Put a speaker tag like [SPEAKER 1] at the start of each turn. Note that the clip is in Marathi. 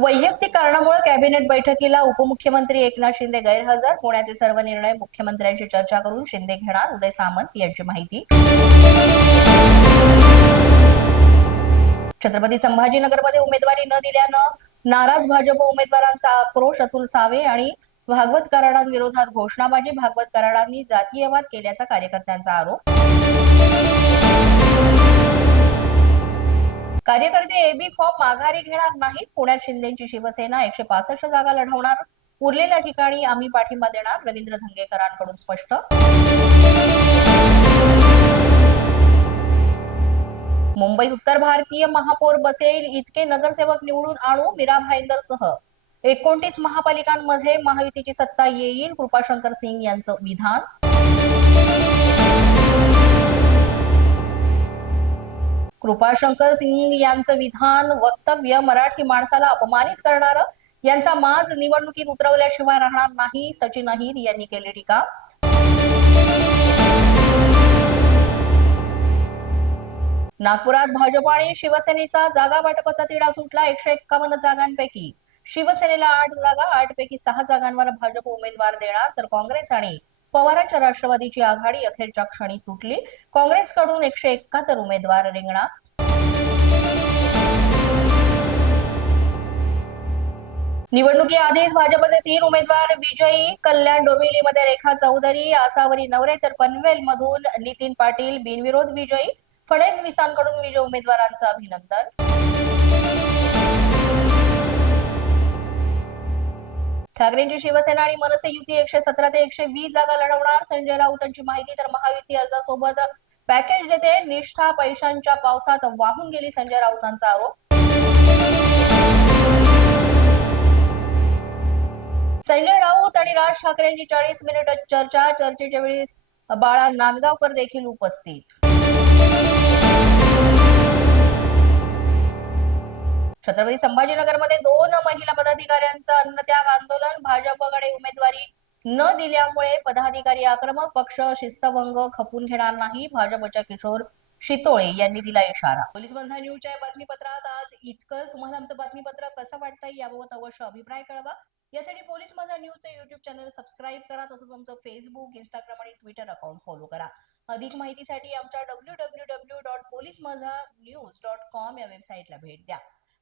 [SPEAKER 1] वैयक्तिक कारणामुळे कॅबिनेट बैठकीला उपमुख्यमंत्री एकनाथ शिंदे गैरहजर. पुण्याचे सर्व निर्णय मुख्यमंत्र्यांशी चर्चा करून शिंदे घेणार उदय सामंत यांची माहिती. छत्रपती संभाजीनगरमध्ये उमेदवारी न दिल्यानं नाराज भाजप उमेदवारांचा आक्रोश अतुल सावे आणि भागवत कराडांविरोधात घोषणाबाजी. भागवत कराडांनी जातीयवाद केल्याचा कार्यकर्त्यांचा आरोप. कार्यकर्ते एबी फॉर्म माघारी घेणार नाहीत. पुण्यात शिंदेची शिवसेना एकशे पासष्ट जागा लढवणार. उरलेल्या ठिकाणी आम्ही पाठिंबा देणार रवींद्र धंगेकरांकडून स्पष्ट. मुंबई उत्तर भारतीय महापौर बसेल इतके नगरसेवक निवडून आणू मीरा भाईंदर सह. एकोणतीस महापालिकांमध्ये महायुतीची सत्ता येईल कृपाशंकर सिंग यांचं विधान. कृपाशंकर सिंग यांचं विधान वक्तव्य मराठी माणसाला अपमानित करणारं. यांचा माज निवडणुकीत उतरवल्याशिवाय राहणार नाही सचिन अहिर यांनी केली टीका. नागपुरात भाजप आणि शिवसेनेचा जागा वाटपाचा तिढा सुटला एकशे एक्कावन्न जागांपैकी. शिवसेनेला आठ जागा आठ पैकी सहा जागांवर भाजप उमेदवार देणार तर काँग्रेस आणि पवारांच्या राष्ट्रवादीची आघाडी अखेरच्या क्षणी तुटली. काँग्रेसकडून एकशे एकाहत्तर उमेदवार रिंगणात. निवडणुकीआधीच भाजपचे तीन उमेदवार विजयी कल्याण डोंबिवलीमध्ये रेखा चौधरी आसावरी नवरे तर पनवेल मधून नितीन पाटील बिनविरोध विजयी फडणवीसांकडून विजय उमेदवारांचं अभिनंदन. ठाकरेंची शिवसेना आणि मनसे युती एकशे सतरा ते एकशे वीस जागा लढवणार. संजय राऊतांची माहिती तर महायुती अर्जासोबत पॅकेज देते. निष्ठा पैशांच्या पावसात वाहून गेली संजय राऊतांचा आरोप. संजय राऊत आणि राज ठाकरेंची चाळीस मिनिट चर्चा. चर्चेच्या वेळी बाळा नांदगावकर देखील उपस्थित. छत्रपती संभाजीनगरमध्ये दोन महिला पदाधिकाऱ्यांचं अन्नत्याग आंदोलन. भाजपकडे उमेदवारी न दिल्यामुळे पदाधिकारी आक्रमक पक्ष शिस्तभंग खपून घेणार नाही. भाजपच्या किशोर शितोळे यांनी दिला इशारा. पोलीस बंधा न्यूजच्या बातमीपत्रात आज इतकंच. तुम्हाला आमचं बातमीपत्र कसं वाटतंय याबाबत अवश्य अभिप्राय कळवा. यासाठी पोलीस माझा न्यूजचं युट्यूब चॅनल सबस्क्राईब करा. तसंच आमचं फेसबुक इंस्टाग्राम आणि ट्विटर अकाउंट फॉलो करा. अधिक माहितीसाठी आमच्या W W W dot police Majha news dot com या वेबसाईटला भेट द्या.